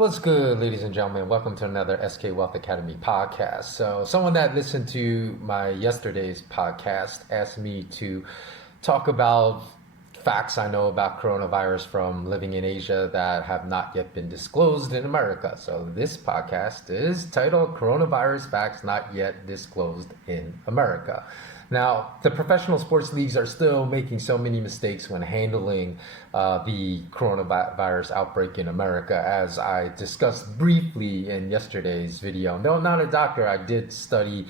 What's good, ladies and gentlemen? Welcome to another SK Wealth Academy podcast. So, someone that listened to my yesterday's podcast asked me to talk about facts I know about coronavirus from living in Asia that have not yet been disclosed in America. So, this podcast is titled Coronavirus Facts Not Yet Disclosed in America. Now, the professional sports leagues are still making so many mistakes when handling the coronavirus outbreak in America, as I discussed briefly in yesterday's video. No, I'm not a doctor. I did study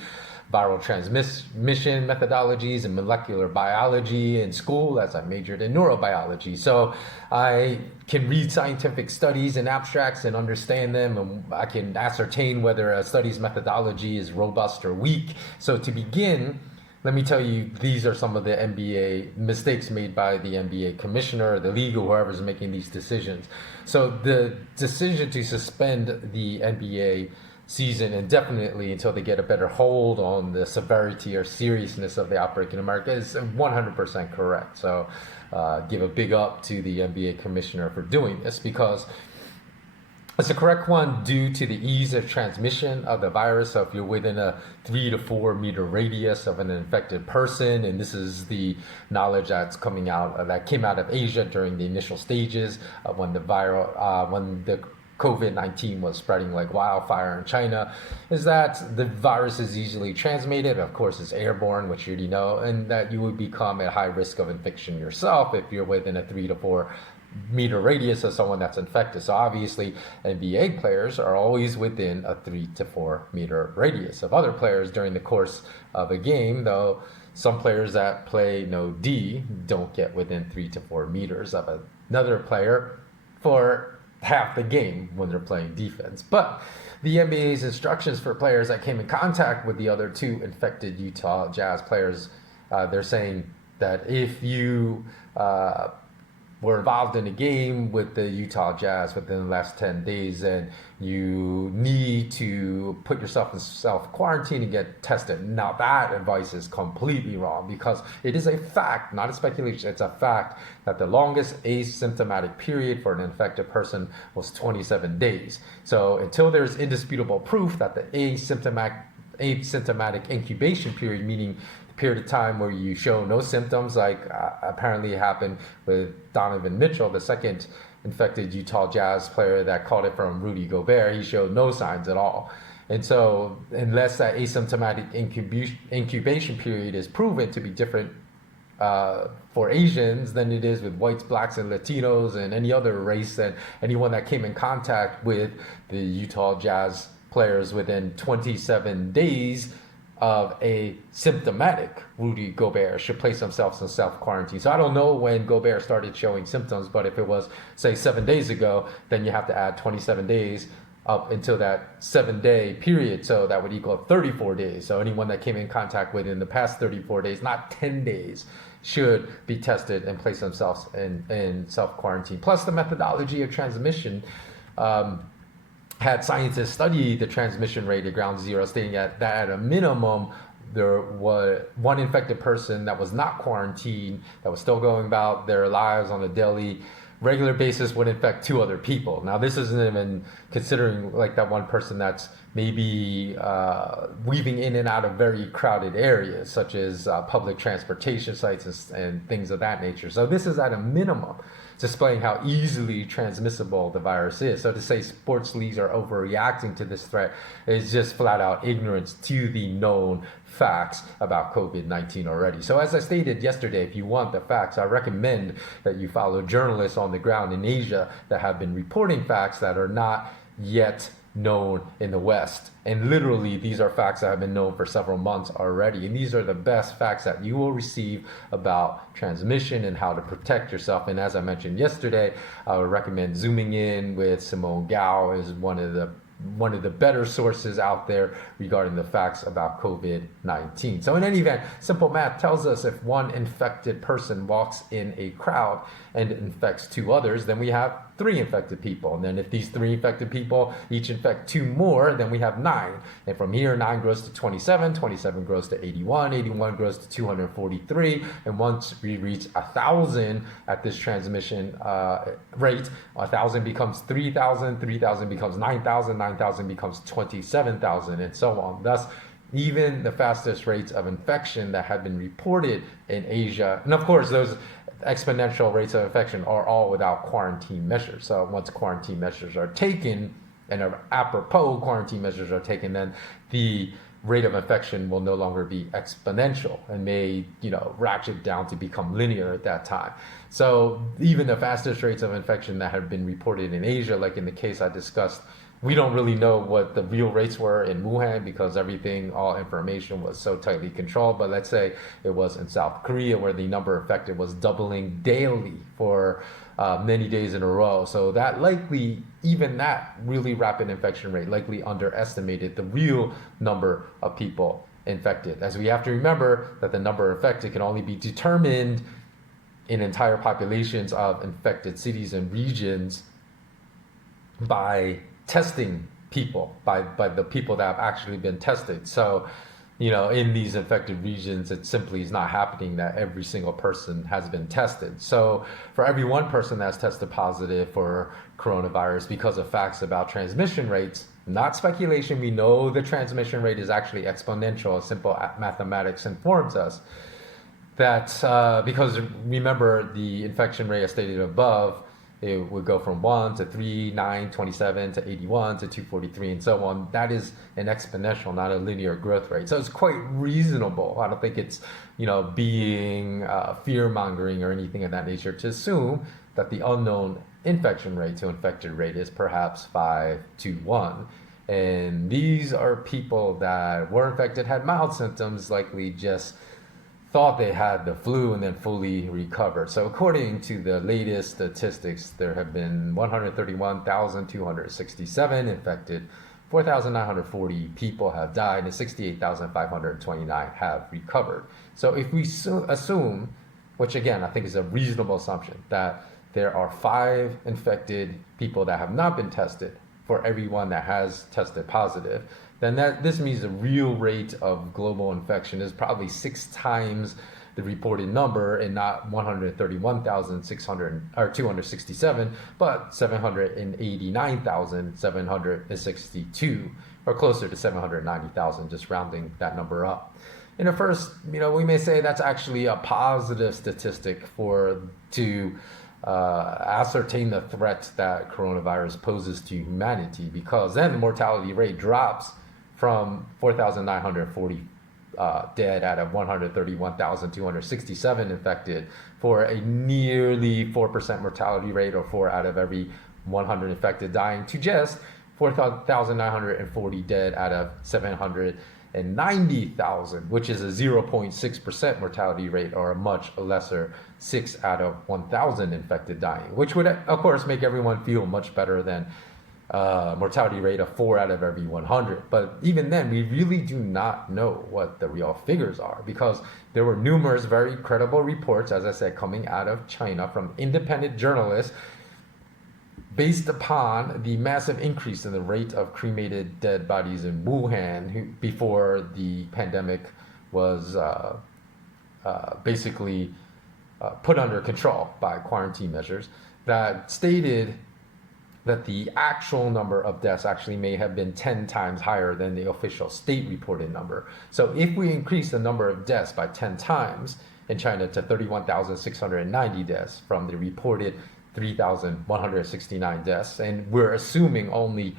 viral transmission methodologies and molecular biology in school, as I majored in neurobiology. So I can read scientific studies and abstracts and understand them, and I can ascertain whether a study's methodology is robust or weak. So to begin, let me tell you, these are some of the NBA mistakes made by the NBA commissioner, the league, or whoever's making these decisions. So the decision to suspend the NBA season indefinitely until they get a better hold on the severity or seriousness of the outbreak in America is 100% correct. So give a big up to the NBA commissioner for doing this, because it's a correct one due to the ease of transmission of the virus. So if you're within a 3 to 4 meter radius of an infected person, and this is the knowledge that's coming out that came out of Asia during the initial stages of when the COVID-19 was spreading like wildfire in China, is that the virus is easily transmitted. Of course, it's airborne, which you already know, and that you would become at high risk of infection yourself if you're within a 3 to 4 meter radius of someone that's infected. So obviously NBA players are always within a 3 to 4 meter radius of other players during the course of a game, though some players that play no D don't get within 3 to 4 meters of another player for half the game when they're playing defense. But the NBA's instructions for players that came in contact with the other two infected Utah Jazz players, they're saying that if you were involved in a game with the Utah Jazz within the last 10 days, and you need to put yourself in self-quarantine and get tested. Now that advice is completely wrong, because it is a fact, not a speculation, it's a fact that the longest asymptomatic period for an infected person was 27 days. So until there's indisputable proof that the asymptomatic incubation period, meaning period of time where you show no symptoms, like apparently happened with Donovan Mitchell, the second infected Utah Jazz player that caught it from Rudy Gobert. He showed no signs at all. And so unless that asymptomatic incubation period is proven to be different for Asians than it is with whites, blacks, and Latinos and any other race, and anyone that came in contact with the Utah Jazz players within 27 days of a symptomatic Rudy Gobert should place themselves in self-quarantine. So I don't know when Gobert started showing symptoms, but if it was, say, 7 days ago, then you have to add 27 days up until that 7-day period. So that would equal 34 days. So anyone that came in contact with in the past 34 days, not 10 days, should be tested and place themselves in self-quarantine. Plus the methodology of transmission, had scientists study the transmission rate at ground zero, stating that at a minimum, there was one infected person that was not quarantined, that was still going about their lives on a daily, regular basis, would infect 2 other people. Now, this isn't even considering like that one person that's maybe weaving in and out of very crowded areas, such as public transportation sites and things of that nature. So this is at a minimum displaying how easily transmissible the virus is. So to say sports leagues are overreacting to this threat is just flat out ignorance to the known facts about COVID-19 already. So as I stated yesterday, if you want the facts, I recommend that you follow journalists on the ground in Asia that have been reporting facts that are not yet known in the West. And literally, these are facts that have been known for several months already. And these are the best facts that you will receive about transmission and how to protect yourself. And as I mentioned yesterday, I would recommend zooming in with Simone Gao is one of the better sources out there regarding the facts about COVID-19. So in any event, simple math tells us if one infected person walks in a crowd and infects 2 others, then we have 3 infected people. And then if these 3 infected people each infect 2 more, then we have 9. And from here, 9 grows to 27, 27 grows to 81, 81 grows to 243. And once we reach 1,000 at this transmission rate, 1,000 becomes 3,000, 3,000 becomes 9,000, 9,000 becomes 27,000, and so on. Thus, even the fastest rates of infection that have been reported in Asia, and of course those exponential rates of infection are all without quarantine measures. So once quarantine measures are taken, and apropos quarantine measures are taken, then the rate of infection will no longer be exponential and may, ratchet down to become linear at that time. So even the fastest rates of infection that have been reported in Asia, like in the case I discussed, we don't really know what the real rates were in Wuhan because all information was so tightly controlled. But let's say it was in South Korea where the number affected was doubling daily for many days in a row. So that even that really rapid infection rate likely underestimated the real number of people infected. As we have to remember that the number infected can only be determined in entire populations of infected cities and regions by testing people, by the people that have actually been tested. So, in these infected regions, it simply is not happening that every single person has been tested. So for every one person that's tested positive for coronavirus, because of facts about transmission rates, not speculation, we know the transmission rate is actually exponential. Simple mathematics informs us that because remember the infection rate as stated above, it would go from 1 to 3, 9, 27 to 81 to 243 and so on. That is an exponential, not a linear growth rate. So it's quite reasonable. I don't think it's, being fear-mongering or anything of that nature to assume that the unknown infection rate to infected rate is perhaps 5 to 1. And these are people that were infected, had mild symptoms, likely just thought they had the flu and then fully recovered. So according to the latest statistics, there have been 131,267 infected, 4,940 people have died, and 68,529 have recovered. So if we assume, which again I think is a reasonable assumption, that there are 5 infected people that have not been tested for everyone that has tested positive, then this means the real rate of global infection is probably 6 times the reported number, and not 131,267, but 789,762, or closer to 790,000, just rounding that number up. And at first, we may say that's actually a positive statistic to ascertain the threat that coronavirus poses to humanity, because then the mortality rate drops from 4,940 dead out of 131,267 infected for a nearly 4% mortality rate, or 4 out of every 100 infected dying, to just 4,940 dead out of 790,000, which is a 0.6% mortality rate, or a much lesser 6 out of 1,000 infected dying, which would of course make everyone feel much better than mortality rate of 4 out of every 100. But even then, we really do not know what the real figures are, because there were numerous very credible reports, as I said, coming out of China from independent journalists based upon the massive increase in the rate of cremated dead bodies in Wuhan before the pandemic was basically put under control by quarantine measures, that stated that the actual number of deaths actually may have been 10 times higher than the official state reported number. So if we increase the number of deaths by 10 times in China to 31,690 deaths from the reported 3,169 deaths, and we're assuming only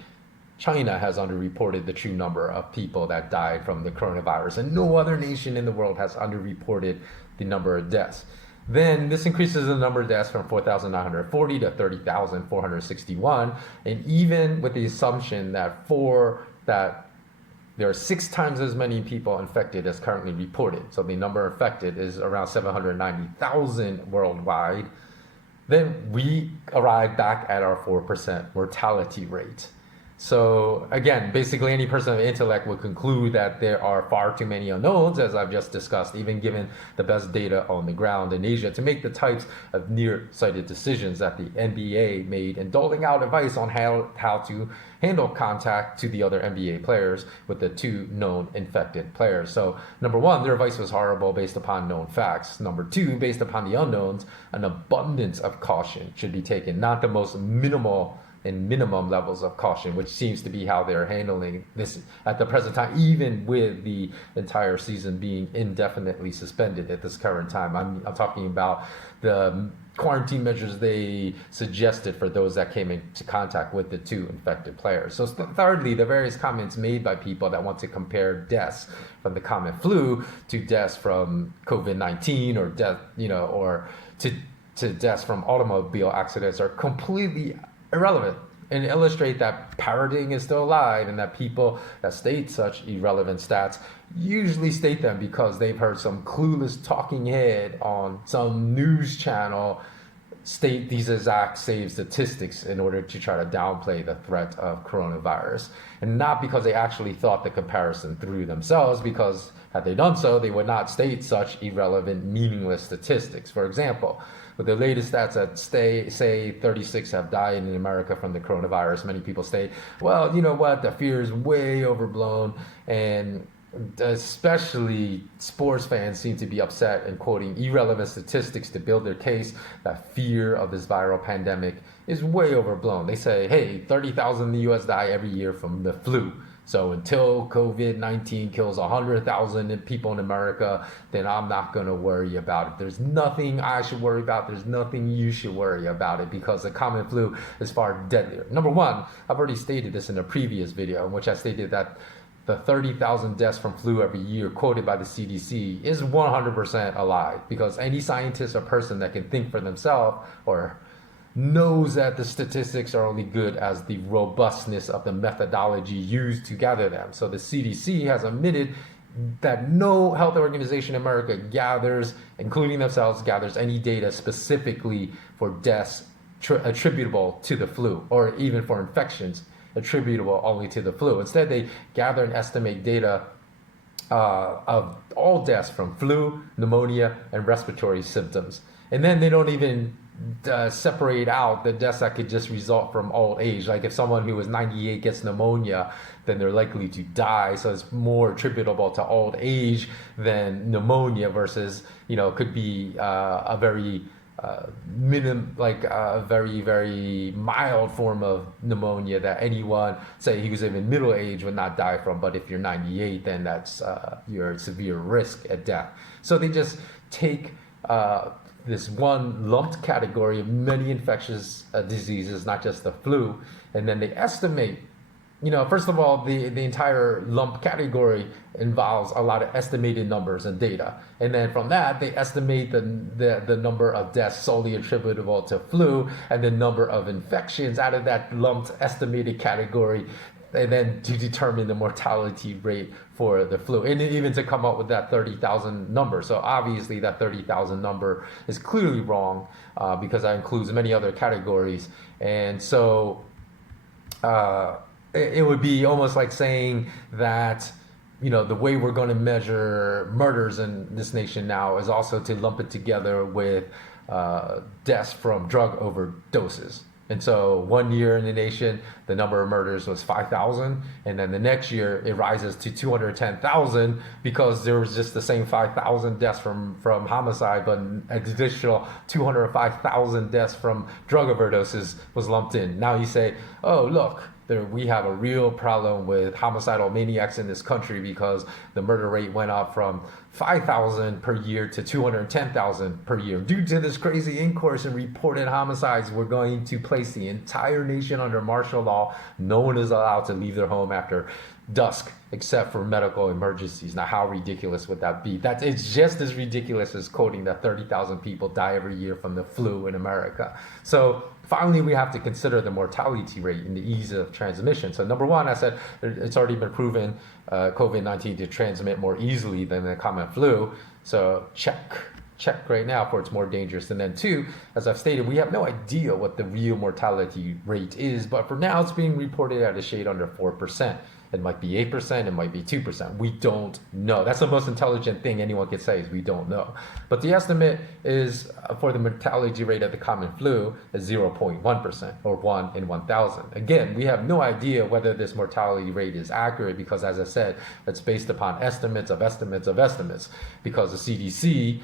China has underreported the true number of people that died from the coronavirus, and no other nation in the world has underreported the number of deaths, then this increases the number of deaths from 4,940 to 30,461. And even with the assumption that there are 6 times as many people infected as currently reported, so the number affected is around 790,000 worldwide, then we arrive back at our 4% mortality rate. So again, basically any person of intellect would conclude that there are far too many unknowns, as I've just discussed, even given the best data on the ground in Asia, to make the types of nearsighted decisions that the NBA made in doling out advice on how to handle contact to the other NBA players with the two known infected players. So number one, their advice was horrible based upon known facts. Number two, based upon the unknowns, an abundance of caution should be taken, not the most minimal and minimum levels of caution, which seems to be how they're handling this at the present time, even with the entire season being indefinitely suspended at this current time. I'm talking about the quarantine measures they suggested for those that came into contact with the two infected players. So thirdly, the various comments made by people that want to compare deaths from the common flu to deaths from COVID-19 or or to deaths from automobile accidents are completely irrelevant and illustrate that parroting is still alive, and that people that state such irrelevant stats usually state them because they've heard some clueless talking head on some news channel state these exact same statistics in order to try to downplay the threat of coronavirus, and not because they actually thought the comparison through themselves, because had they done so, they would not state such irrelevant, meaningless statistics. For example, with the latest stats that say 36 have died in America from the coronavirus, many people state, well, you know what, the fear is way overblown, and especially sports fans seem to be upset and quoting irrelevant statistics to build their case that fear of this viral pandemic is way overblown. They say, hey, 30,000 in the US die every year from the flu. So until COVID-19 kills 100,000 people in America, then I'm not going to worry about it. There's nothing I should worry about. There's nothing you should worry about it, because the common flu is far deadlier. Number one, I've already stated this in a previous video in which I stated that the 30,000 deaths from flu every year quoted by the CDC is 100% a lie, because any scientist or person that can think for themselves or knows that the statistics are only good as the robustness of the methodology used to gather them. So the CDC has admitted that no health organization in America gathers, including themselves, gathers any data specifically for deaths attributable to the flu, or even for infections attributable only to the flu. Instead, they gather and estimate data of all deaths from flu, pneumonia, and respiratory symptoms. And then they don't even separate out the deaths that could just result from old age. Like if someone who was 98 gets pneumonia, then they're likely to die. So it's more attributable to old age than pneumonia, versus, could be a very very mild form of pneumonia that anyone, say he was even middle age, would not die from. But if you're 98, then that's you're at severe risk at death. So they just take this one lumped category of many infectious diseases, not just the flu, and then they estimate. First of all, the entire lump category involves a lot of estimated numbers and data. And then from that, they estimate the number of deaths solely attributable to flu and the number of infections out of that lumped estimated category, and then to determine the mortality rate for the flu, and even to come up with that 30,000 number. So obviously that 30,000 number is clearly wrong, because that includes many other categories. And so it would be almost like saying that, the way we're going to measure murders in this nation now is also to lump it together with deaths from drug overdoses. And so 1 year in the nation, the number of murders was 5,000. And then the next year, it rises to 210,000 because there was just the same 5,000 deaths from homicide, but an additional 205,000 deaths from drug overdoses was lumped in. Now you say, oh, look, we have a real problem with homicidal maniacs in this country because the murder rate went up from 5,000 per year to 210,000 per year. Due to this crazy increase in reported homicides, we're going to place the entire nation under martial law. No one is allowed to leave their home after dusk except for medical emergencies. Now, how ridiculous would that be? It's just as ridiculous as quoting that 30,000 people die every year from the flu in America. So finally, we have to consider the mortality rate and the ease of transmission. So number one, I said it's already been proven COVID-19 to transmit more easily than the common flu. So check check right now for it's more dangerous. And then two, as I've stated, we have no idea what the real mortality rate is, but for now it's being reported at a shade under 4%. It might be 8%, it might be 2%. We don't know. That's the most intelligent thing anyone could say is we don't know. But the estimate is for the mortality rate of the common flu is 0.1% or 1 in 1,000. Again, we have no idea whether this mortality rate is accurate because, as I said, it's based upon estimates of estimates of estimates because the CDC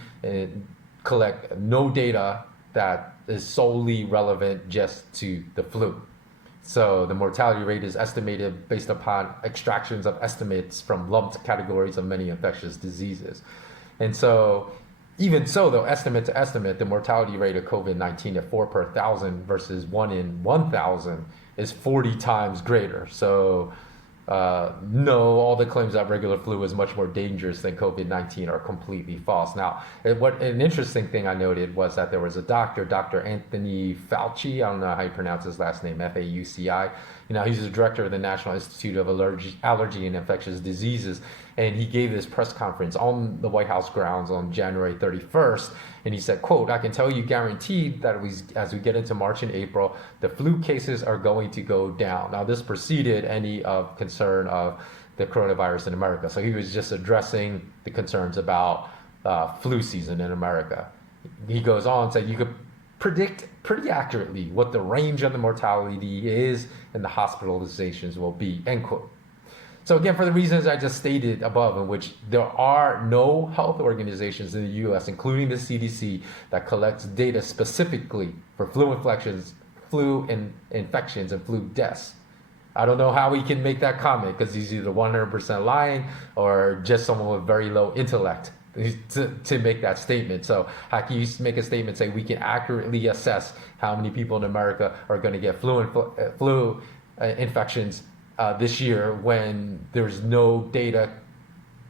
collect no data that is solely relevant just to the flu. So the mortality rate is estimated based upon extractions of estimates from lumped categories of many infectious diseases. And so even so, though, estimate to estimate, the mortality rate of COVID-19 at 4 per 1,000 versus 1 in 1,000 is 40 times greater. So no, all the claims that regular flu is much more dangerous than COVID-19 are completely false. Now, what an interesting thing I noted was that there was a doctor, Dr. Anthony Fauci, I don't know how you pronounce his last name, F-A-U-C-I. He's the director of the National Institute of Allergy and Infectious Diseases, and he gave this press conference on the White House grounds on January 31st, and he said, quote, "I can tell you guaranteed that as we get into March and April, the flu cases are going to go down." Now, this preceded any of concern of the coronavirus in America. So he was just addressing the concerns about flu season in America. He goes on and said, "You could predict pretty accurately what the range of the mortality is and the hospitalizations will be," end quote. So again, for the reasons I just stated above, in which there are no health organizations in the US, including the CDC, that collects data specifically for flu infections and flu deaths. I don't know how he can make that comment because he's either 100% lying or just someone with very low intellect to make that statement. So how can you make a statement say we can accurately assess how many people in America are going to get flu infections this year when there's no data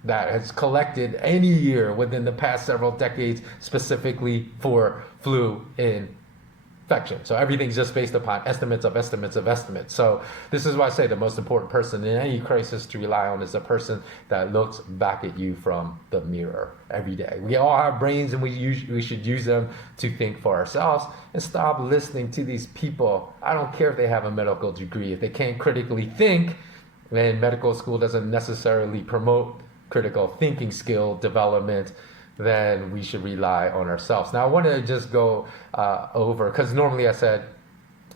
that has collected any year within the past several decades specifically for flu infection? So everything's just based upon estimates of estimates of estimates. So this is why I say the most important person in any crisis to rely on is the person that looks back at you from the mirror every day. We all have brains and we should use them to think for ourselves and stop listening to these people. I don't care if they have a medical degree. If they can't critically think, then medical school doesn't necessarily promote critical thinking skill development, then we should rely on ourselves. Now, I want to just go over, because normally I said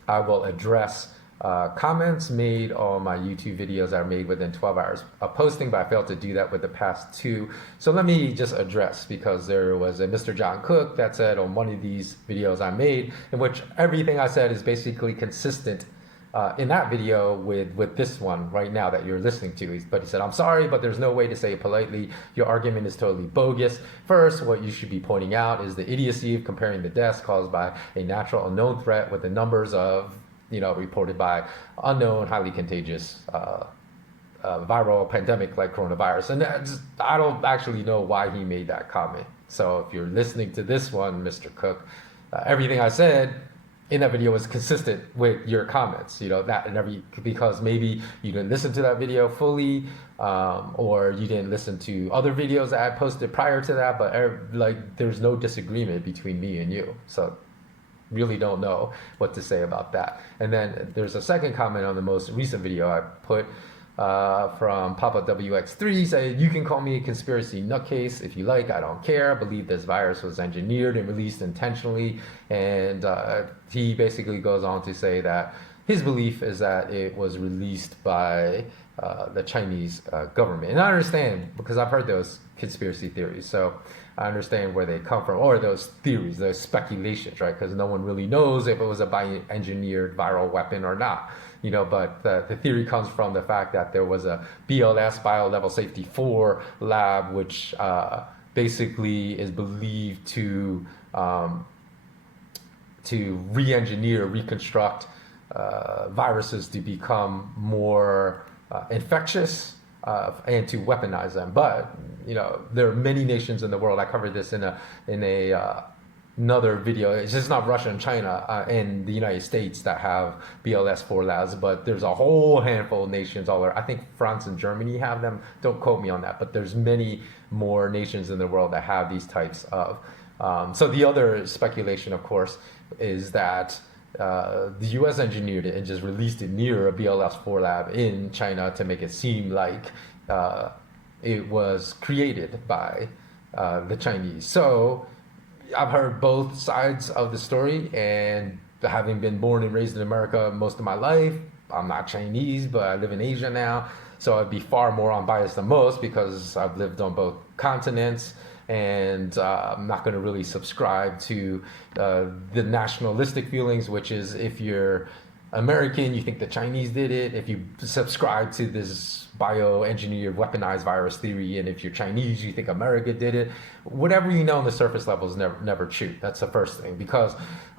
I will address comments made on my YouTube videos that are made within 12 hours of posting, but I failed to do that with the past two. So let me just address, because there was a Mr. John Cook that said on one of these videos I made, in which everything I said is basically consistent in that video with this one right now that you're listening to. But he said, "I'm sorry, but there's no way to say it politely. Your argument is totally bogus. First, what you should be pointing out is the idiocy of comparing the deaths caused by a natural unknown threat with the numbers of, reported by unknown, highly contagious viral pandemic like coronavirus." And I don't actually know why he made that comment. So if you're listening to this one, Mr. Cook, everything I said in that video was consistent with your comments, because maybe you didn't listen to that video fully, or you didn't listen to other videos that I posted prior to that, but there's no disagreement between me and you. So really don't know what to say about that. And then there's a second comment on the most recent video I put from Papa WX3 saying, "You can call me a conspiracy nutcase if you like, I don't care. I believe this virus was engineered and released intentionally." And he basically goes on to say that his belief is that it was released by the Chinese government. And I understand, because I've heard those conspiracy theories, so I understand where they come from, or those theories, those speculations, right? Because no one really knows if it was a bioengineered viral weapon or not. But the theory comes from the fact that there was a BLS, Biolevel Safety 4 lab, which basically is believed to re-engineer, reconstruct viruses to become more infectious and to weaponize them. But there are many nations in the world. I covered this in another video. It's just not Russia and China and the United States that have BLS-4 labs, but there's a whole handful of nations all over. I think France and Germany have them. Don't quote me on that, but there's many more nations in the world that have these types of So the other speculation, of course, is that the U.S. engineered it and just released it near a BLS-4 lab in China to make it seem like it was created by the Chinese. So I've heard both sides of the story, and having been born and raised in America most of my life, I'm not Chinese, but I live in Asia now, so I'd be far more unbiased than most because I've lived on both continents, and I'm not going to really subscribe to the nationalistic feelings, which is if you're American, you think the Chinese did it. If you subscribe to this bioengineered weaponized virus theory, and if you're Chinese, you think America did it. Whatever you know on the surface level is never true. That's the first thing, because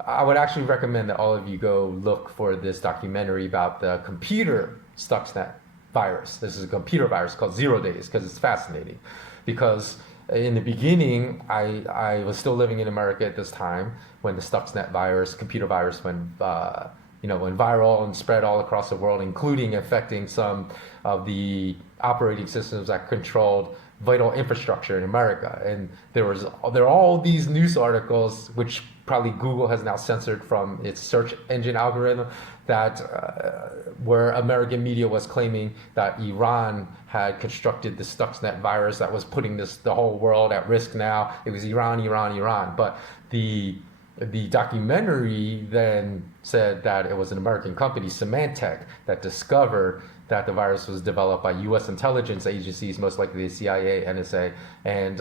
I would actually recommend that all of you go look for this documentary about the computer Stuxnet virus. This is a computer virus called 0 Days, because it's fascinating. Because in the beginning, I was still living in America at this time when the Stuxnet virus, computer virus, went viral and spread all across the world, including affecting some of the operating systems that controlled vital infrastructure in America. And there are all these news articles, which probably Google has now censored from its search engine algorithm, that where American media was claiming that Iran had constructed the Stuxnet virus that was putting the whole world at risk now. It was Iran. But the documentary then said that it was an American company, Symantec, that discovered that the virus was developed by U.S. intelligence agencies, most likely the CIA, NSA, and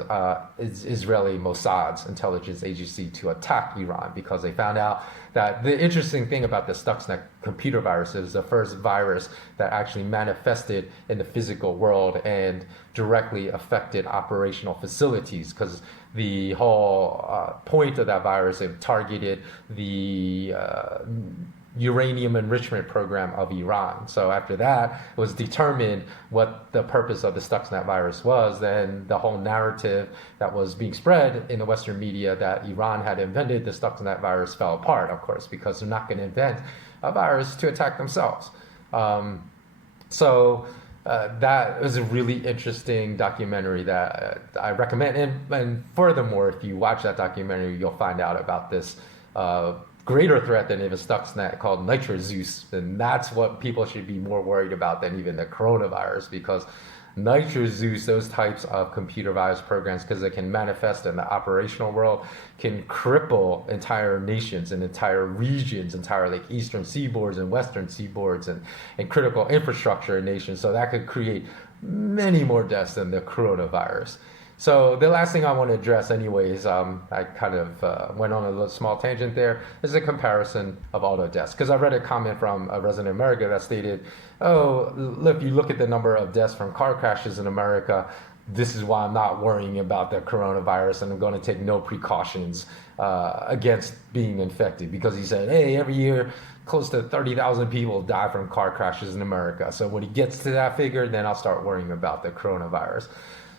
Israeli Mossad's intelligence agency, to attack Iran, because they found out that the interesting thing about the Stuxnet computer virus is the first virus that actually manifested in the physical world and directly affected operational facilities, because the whole point of that virus, it targeted the uranium enrichment program of Iran. So after that it was determined what the purpose of the Stuxnet virus was, then the whole narrative that was being spread in the Western media that Iran had invented the Stuxnet virus fell apart, of course, because they're not going to invent a virus to attack themselves. That was a really interesting documentary that I recommend. And furthermore, if you watch that documentary, you'll find out about this greater threat than even Stuxnet called Nitro Zeus. And that's what people should be more worried about than even the coronavirus, because Nitro Zeus, those types of computer virus programs, because they can manifest in the operational world, can cripple entire nations and entire regions, entire like eastern seaboards and western seaboards and critical infrastructure in nations. So that could create many more deaths than the coronavirus. So the last thing I want to address anyways, I kind of went on a little small tangent there, is a comparison of auto deaths. Because I read a comment from a resident in America that stated, if you look at the number of deaths from car crashes in America, this is why I'm not worrying about the coronavirus, and I'm going to take no precautions against being infected. Because he said, hey, every year close to 30,000 people die from car crashes in America. So when he gets to that figure, then I'll start worrying about the coronavirus.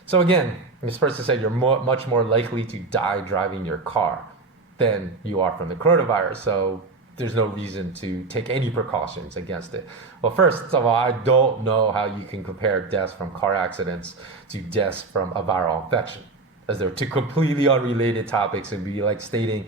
So again, this person said you're much more likely to die driving your car than you are from the coronavirus. So there's no reason to take any precautions against it. Well, first of all, I don't know how you can compare deaths from car accidents to deaths from a viral infection, as they're two completely unrelated topics. It'd be like stating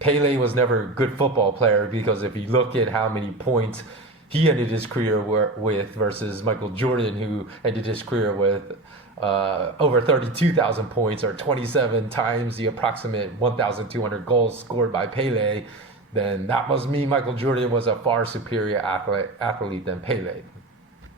Pele was never a good football player, because if you look at how many points he ended his career with versus Michael Jordan, who ended his career with over 32,000 points, or 27 times the approximate 1,200 goals scored by Pele, then that must mean Michael Jordan was a far superior athlete than Pele.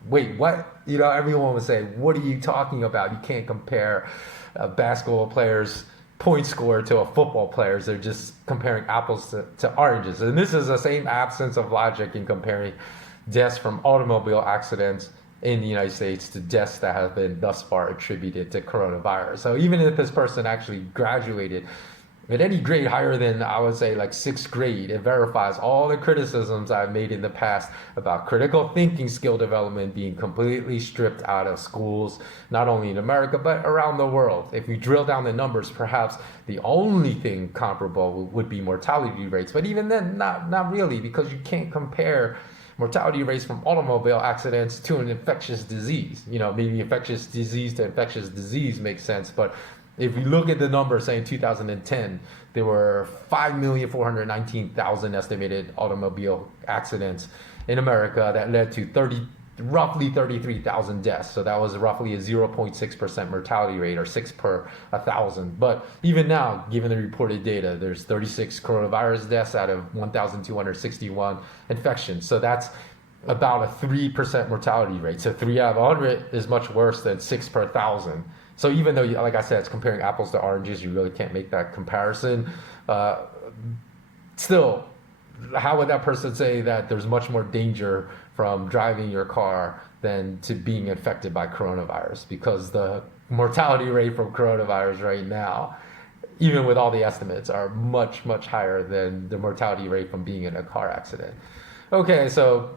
Wait, what? Everyone would say, what are you talking about? You can't compare a basketball player's point score to a football player's. They're just comparing apples to oranges. And this is the same absence of logic in comparing deaths from automobile accidents in the United States to deaths that have been thus far attributed to coronavirus. So even if this person actually graduated at any grade higher than, I would say, like 6th grade, it verifies all the criticisms I've made in the past about critical thinking skill development being completely stripped out of schools, not only in America, but around the world. If you drill down the numbers, perhaps the only thing comparable would be mortality rates. But even then, not really, because you can't compare mortality rates from automobile accidents to an infectious disease. Maybe infectious disease to infectious disease makes sense, but If we look at the numbers, say in 2010, there were 5,419,000 estimated automobile accidents in America that led to roughly 33,000 deaths. So that was roughly a 0.6% mortality rate, or 6 per 1,000. But even now, given the reported data, there's 36 coronavirus deaths out of 1,261 infections. So that's about a 3% mortality rate. So 3 out of 100 is much worse than 6 per 1,000. So even though, like I said, it's comparing apples to oranges, you really can't make that comparison. Still, how would that person say that there's much more danger from driving your car than to being infected by coronavirus? Because the mortality rate from coronavirus right now, even with all the estimates, are much, much higher than the mortality rate from being in a car accident. Okay, so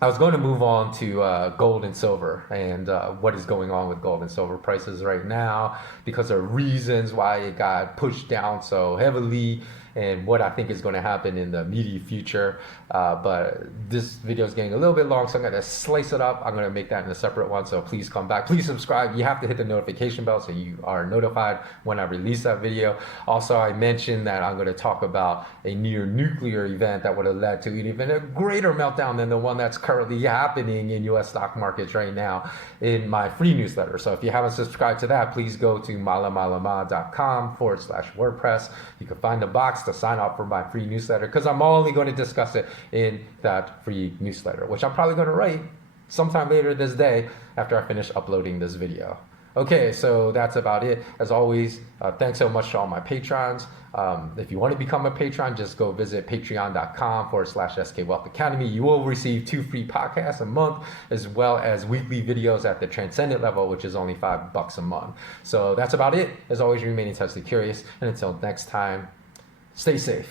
I was going to move on to gold and silver, and what is going on with gold and silver prices right now, because there are reasons why it got pushed down so heavily, and what I think is going to happen in the immediate future. But this video is getting a little bit long, so I'm going to slice it up. I'm going to make that in a separate one, so please come back. Please subscribe. You have to hit the notification bell so you are notified when I release that video. Also, I mentioned that I'm going to talk about a near nuclear event that would have led to even a greater meltdown than the one that's currently happening in US stock markets right now in my free newsletter. So if you haven't subscribed to that, please go to malamalama.com/WordPress. You can find the box to sign up for my free newsletter, because I'm only going to discuss it in that free newsletter, which I'm probably going to write sometime later this day after I finish uploading this video. Okay, so that's about it. As always, thanks so much to all my patrons. If you want to become a patron, just go visit patreon.com/SK Wealth Academy. You will receive 2 free podcasts a month, as well as weekly videos at the transcendent level, which is only $5 a month. So that's about it. As always, remain intensely curious. And until next time, stay safe.